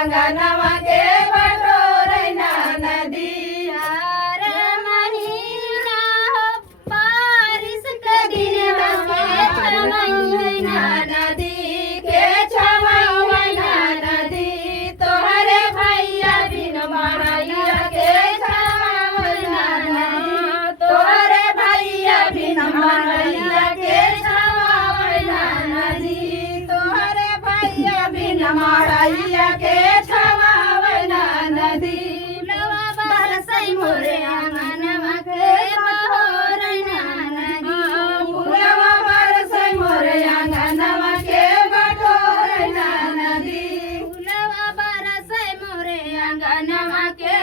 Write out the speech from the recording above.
आंगनवा के बटोरैना नदी यार महीना हो बारिश के दिन के छमैना नदी के छमैना नदी तोहरे भैया बिन मरैया के छमैना नदी तोहरे भैया बिन मरैया के छमैना नदी तोहरे भैया बिन मरैया के छमैना नदी लवा बरसै मोरे आंगनवा के बटोरैना नदी फुलवा बरसै मोरे आंगनवा के बटोरैना नदी फुलवा बरसै मोरे आंगनवा के